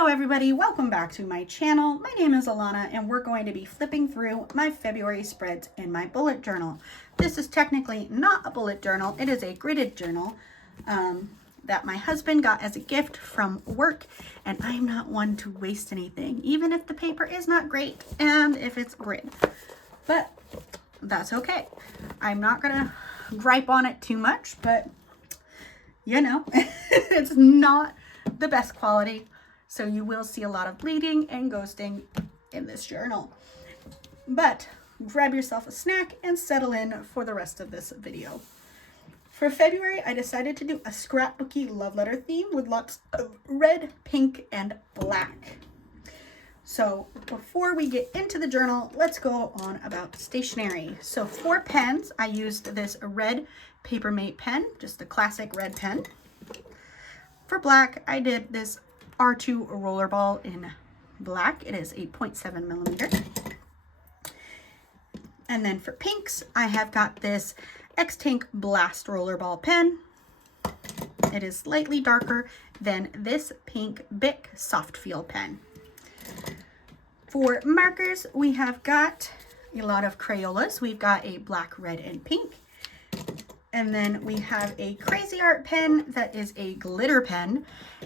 Hello everybody, welcome back to my channel. My name is Alana and we're going to be flipping through my February spreads in my bullet journal. This is technically not a bullet journal, it is a gridded journal that my husband got as a gift from work, and I'm not one to waste anything, even if the paper is not great and if it's grid. But that's okay. I'm not gonna gripe on it too much, but you know, it's not the best quality. So you will see a lot of bleeding and ghosting in this journal. But grab yourself a snack and settle in for the rest of this video. For February, I decided to do a scrapbooky love letter theme with lots of red, pink, and black. So before we get into the journal, let's go on about stationery. So for pens, I used this red Papermate pen, just a classic red pen. For black, I did this R2 rollerball in black. It is a 0.7 millimeter. And then for pinks, I have got this X-Tank Blast rollerball pen. It is slightly darker than this pink Bic soft feel pen. For markers, we have got a lot of Crayolas. We've got a black, red, and pink. And then we have a Crazy Art pen that is a glitter pen,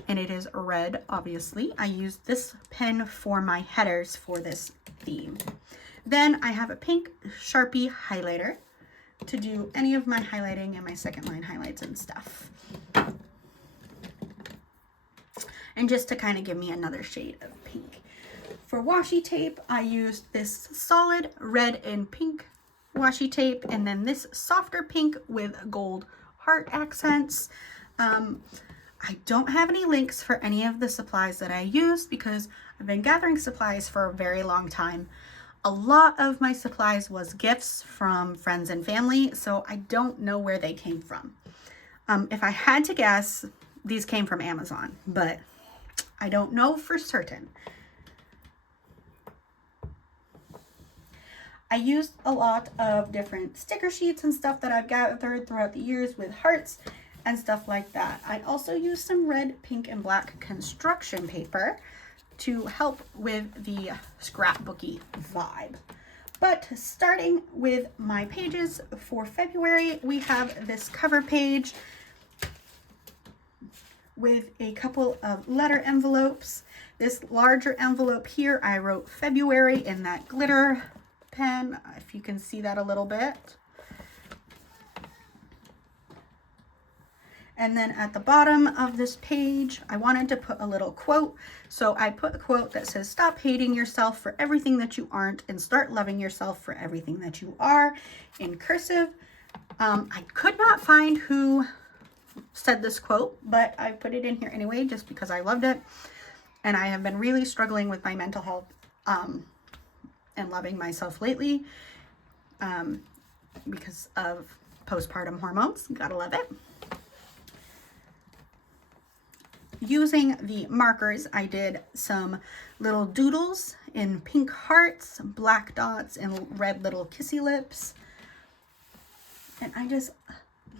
and it is red, obviously. I used this pen for my headers for this theme. Then I have a pink Sharpie highlighter to do any of my highlighting and my second line highlights and stuff. And just to kind of give me another shade of pink. For washi tape, I used this solid red and pink washi tape, and then this softer pink with gold heart accents. I don't have any links for any of the supplies that I used because I've been gathering supplies for a very long time. A lot of my supplies was gifts from friends and family, so I don't know where they came from. If I had to guess, these came from Amazon, but I don't know for certain. I used a lot of different sticker sheets and stuff that I've gathered throughout the years with hearts and stuff like that. I also used some red, pink, and black construction paper to help with the scrapbooky vibe. But starting with my pages for February, we have this cover page with a couple of letter envelopes. This larger envelope here, I wrote February in that glitter pen, if you can see that a little bit. And then at the bottom of this page, I wanted to put a little quote. So I put a quote that says, "Stop hating yourself for everything that you aren't and start loving yourself for everything that you are," in cursive. I could not find who said this quote, but I put it in here anyway, just because I loved it. And I have been really struggling with my mental health and loving myself lately because of postpartum hormones. Gotta love it. Using the markers, I did some little doodles in pink hearts, black dots, and red little kissy lips. And I just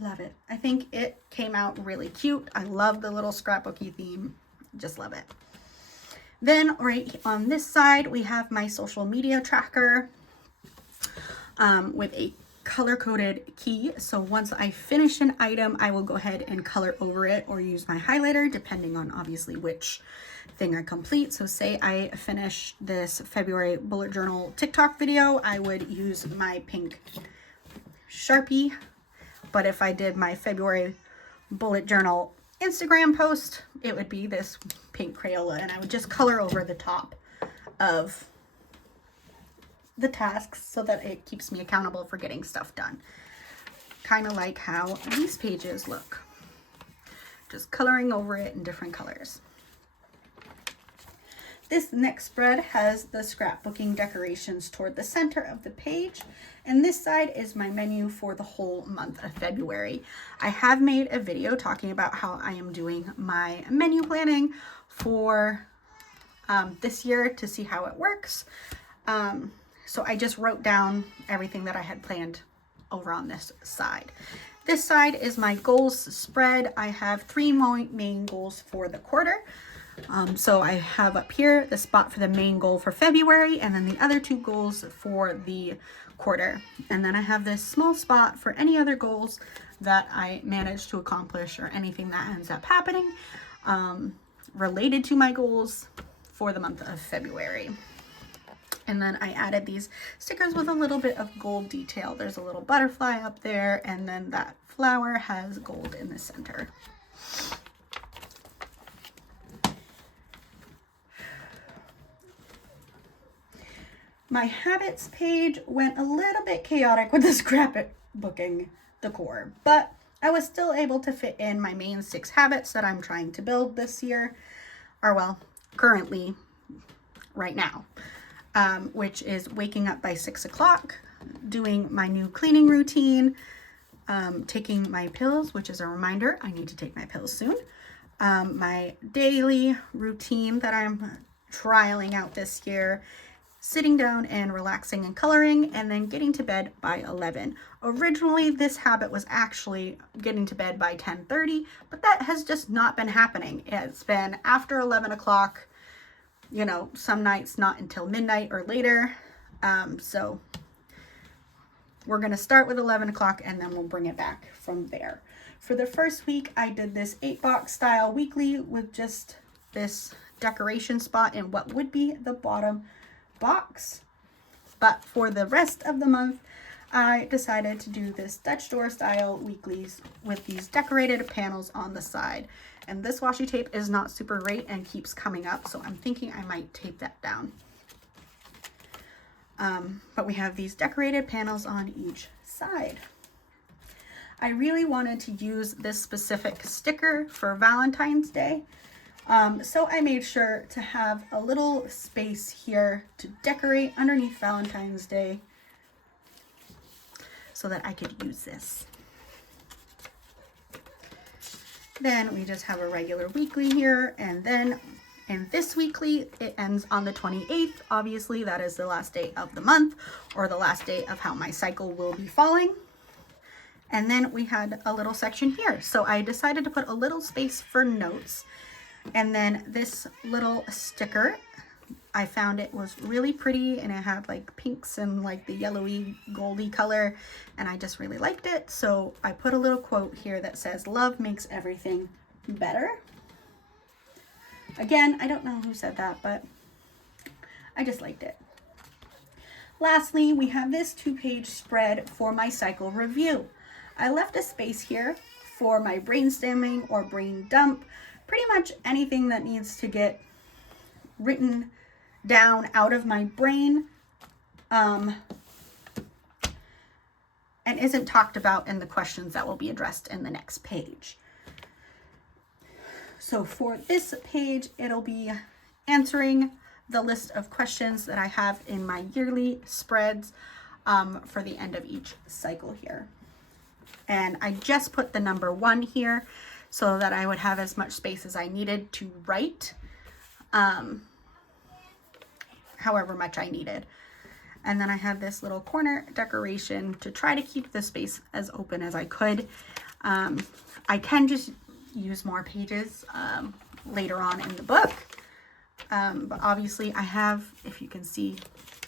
love it. I think it came out really cute. I love the little scrapbooky theme. Just love it. Then right on this side, we have my social media tracker with a color-coded key. So once I finish an item, I will go ahead and color over it or use my highlighter, depending on obviously which thing I complete. So say I finish this February bullet journal TikTok video, I would use my pink Sharpie. But if I did my February bullet journal Instagram post, it would be this pink Crayola, and I would just color over the top of the tasks so that it keeps me accountable for getting stuff done. Kind of like how these pages look. Just coloring over it in different colors. This next spread has the scrapbooking decorations toward the center of the page, and this side is my menu for the whole month of February. I have made a video talking about how I am doing my menu planning for this year to see how it works. So I just wrote down everything that I had planned over on this side. This side is my goals spread. I have three main goals for the quarter. So I have up here the spot for the main goal for February, and then the other 2 goals for the quarter. And then I have this small spot for any other goals that I managed to accomplish or anything that ends up happening related to my goals for the month of February. And then I added these stickers with a little bit of gold detail. There's a little butterfly up there, and then that flower has gold in the center. My habits page went a little bit chaotic with the scrapbooking decor, but I was still able to fit in my main 6 habits that I'm trying to build this year, or well, currently, right now, which is waking up by 6 o'clock, doing my new cleaning routine, taking my pills, which is a reminder, I need to take my pills soon, my daily routine that I'm trialing out this year, sitting down and relaxing and coloring, and then getting to bed by 11. Originally, this habit was actually getting to bed by 10:30, but that has just not been happening. It's been after 11 o'clock, you know, some nights not until midnight or later. So we're going to start with 11 o'clock and then we'll bring it back from there. For the first week, I did this 8-box style weekly with just this decoration spot in what would be the bottom box. But for the rest of the month, I decided to do this Dutch door style weeklies with these decorated panels on the side. And this washi tape is not super great and keeps coming up, so I'm thinking I might tape that down. But we have these decorated panels on each side. I really wanted to use this specific sticker for Valentine's Day. So I made sure to have a little space here to decorate underneath Valentine's Day so that I could use this. Then we just have a regular weekly here, and then in this weekly, it ends on the 28th. Obviously, that is the last day of the month, or the last day of how my cycle will be falling. And then we had a little section here. So I decided to put a little space for notes. And then this little sticker, I found it was really pretty, and it had like pinks and like the yellowy goldy color, and I just really liked it. So I put a little quote here that says, "Love makes everything better." Again, I don't know who said that, but I just liked it. Lastly, we have this 2-page spread for my cycle review. I left a space here for my brainstorming or brain dump, pretty much anything that needs to get written down out of my brain and isn't talked about in the questions that will be addressed in the next page. So for this page, it'll be answering the list of questions that I have in my yearly spreads for the end of each cycle here. And I just put the number 1 here so that I would have as much space as I needed to write, however much I needed. And then I have this little corner decoration to try to keep the space as open as I could. I can just use more pages later on in the book. But obviously I have, if you can see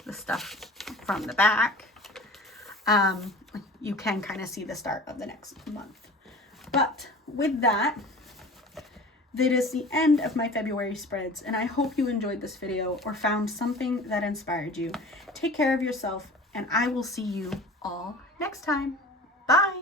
the stuff from the back, you can kind of see the start of the next month. But with that, that is the end of my February spreads, and I hope you enjoyed this video or found something that inspired you. Take care of yourself, and I will see you all next time. Bye!